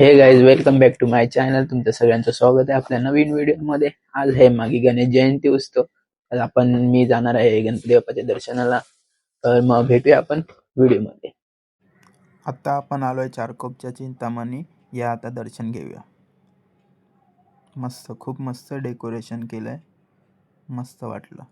हे guys, welcome back to my channel. तुमचं सगळ्यांचं स्वागत आहे आपल्या नवीन व्हिडिओमध्ये. आज आहे मागे गणेश जयंती उत्सव. तर मी जाणार आहे गणपती बाप्पाच्या दर्शनाला. तर मग भेटूया आपण व्हिडिओमध्ये. आता आपण आलोय चारकोपच्या चिंतामणी. या आता दर्शन घेऊया. मस्त, खूप मस्त डेकोरेशन केलंय, मस्त वाटलं.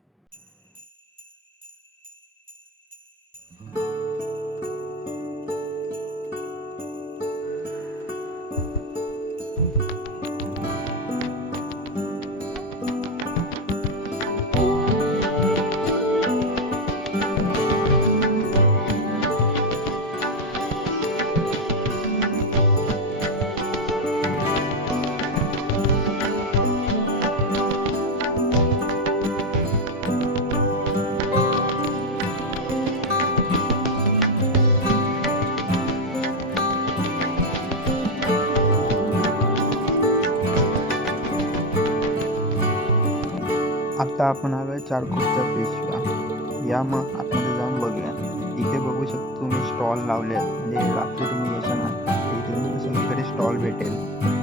आता आपण आलोय चारकोपच्या पेशव्या. या मग आतमध्ये जाऊन बघूया. इथे बघू शकता तुम्ही स्टॉल लावले आहेत. म्हणजे रात्री तुम्ही येशाल ना, इथे तुम्हाला सगळीकडे स्टॉल भेटेल.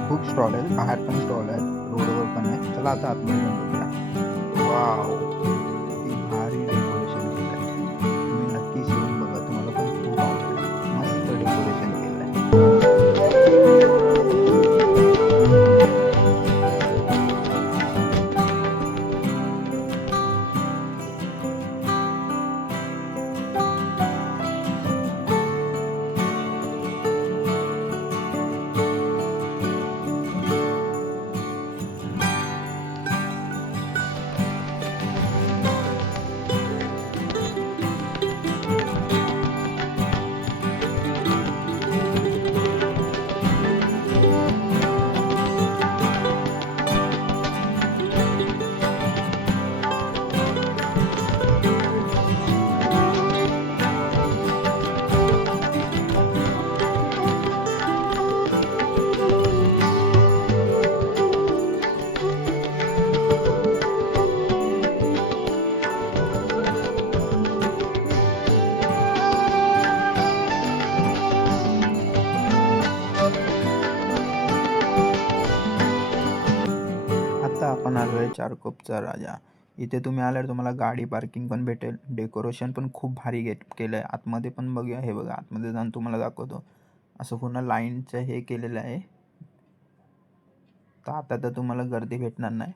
खूप स्टॉल आहेत, बाहेर पण स्टॉल आहेत, रोडवर पण आहे. चला आता आतमध्ये जाऊन बघूया. वाव, किती भारी डेकोरेशन केलंय. तुम्ही नक्कीच येऊन बघा, तुम्हाला पण खूप आवडेल. मस्त डेकोरेशन केलंय. आता आपण आलोय चारकोपचा राजा. इथे तुम्ही आल्यावर तुम्हाला गाडी पार्किंग पण भेटेल. डेकोरेशन पण खूप भारी केलंय. आतमध्ये पण बघूया. हे बघा, आतमध्ये जाऊन तुम्हाला दाखवतो. असं पूर्ण लाईनचं हे केलेलं आहे. तर आता तर तुम्हाला गर्दी भेटणार नाही,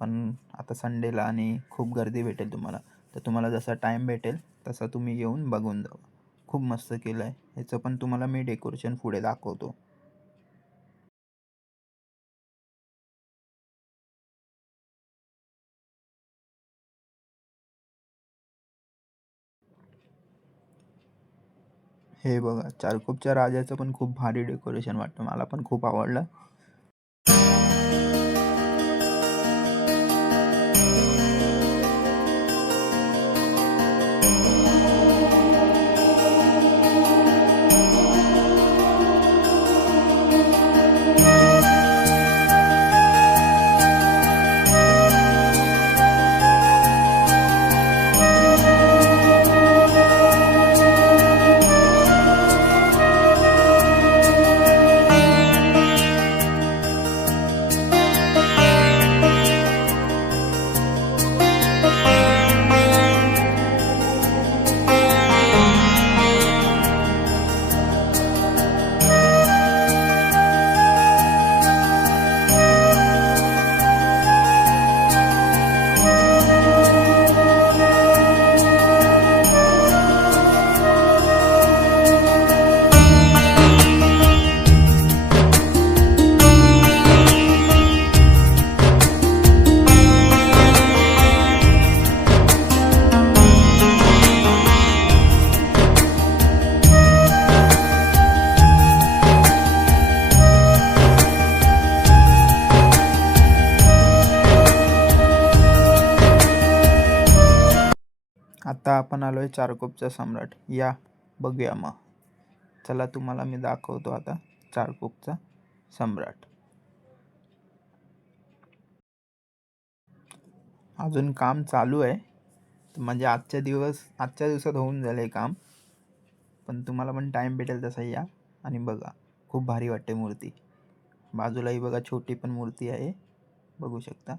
पण आता संडेला आणि खूप गर्दी भेटेल तुम्हाला. तर तुम्हाला जसा टाईम भेटेल तसा तुम्ही येऊन बघून जावा. खूप मस्त केलं आहे. ह्याचं पण तुम्हाला मी डेकोरेशन पुढे दाखवतो. हे बघा, चारकोपच्या राजाचं पण खूप भारी डेकोरेशन वाटतं. मला पण खूप आवडलं. आता आपण आलोय चारकोपचा सम्राट. या बघूया मग. चला, तुम्हाला मी दाखवतो आता चारकोपचा सम्राट. अजून काम चालू आहे, म्हणजे आजच्या दिवसात होऊन जाईल हे काम. पण तुम्हाला पण टाईम भेटेल तसा या आणि बघा. खूप भारी वाटते मूर्ती. बाजूलाही बघा छोटी पण मूर्ती आहे, बघू शकता.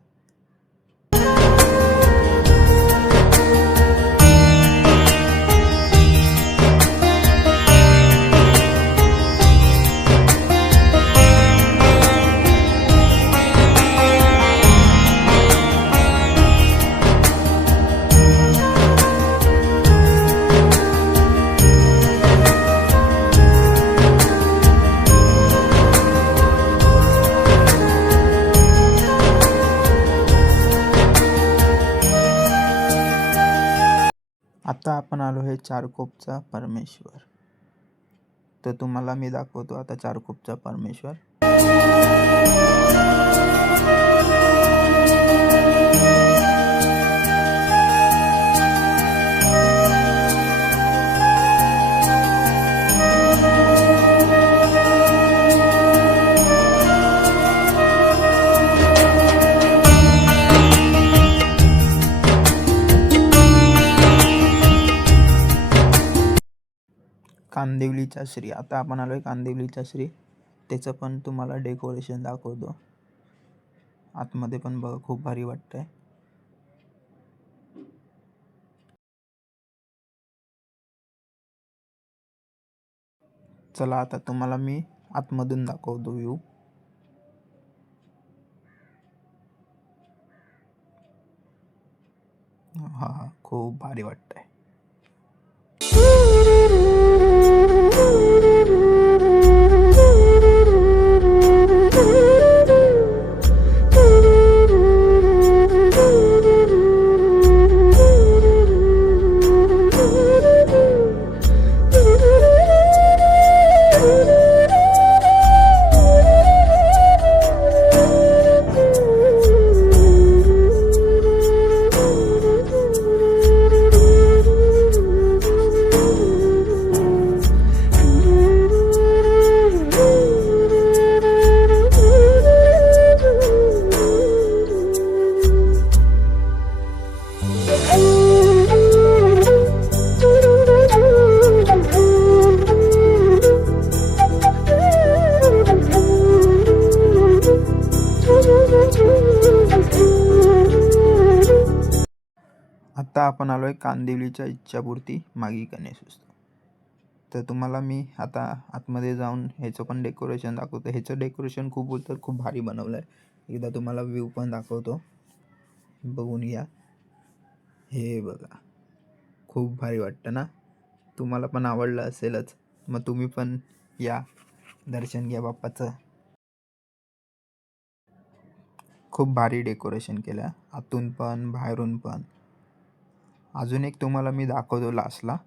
आता आपण आलो आहे चारकोपचा परमेश्वर. तर तुम्हाला मी दाखवतो आता चारकोपचा परमेश्वर. कांदिवलीचा श्री. आता आपण आलोय कांदिवलीचा श्री. त्याचं पण तुम्हाला डेकोरेशन दाखवतो. आतमध्ये पण बघा खूप भारी वाटतंय. चला आता तुम्हाला मी आतमधून दाखवतो व्ह्यू. हा खूप भारी वाटतंय. आता आपण आलोय कांदिवलीच्या इच्छापूर्ती मागी गणेश उत्सव. तर तुम्हाला मी आता आतमध्ये जाऊन ह्याचं पण डेकोरेशन दाखवतो. ह्याचं डेकोरेशन खूप भारी बनवलं आहे. एकदा तुम्हाला व्ह्यू पण दाखवतो, बघून घ्या. हे बघा खूप भारी वाटतं ना. तुम्हाला पण आवडलं असेलच, मग तुम्ही पण या, दर्शन घ्या बाप्पाचं. खूप भारी डेकोरेशन केलं, आतून पण बाहेरून पण. अजून एक तुम्हाला मी दाखवतो लास्टला.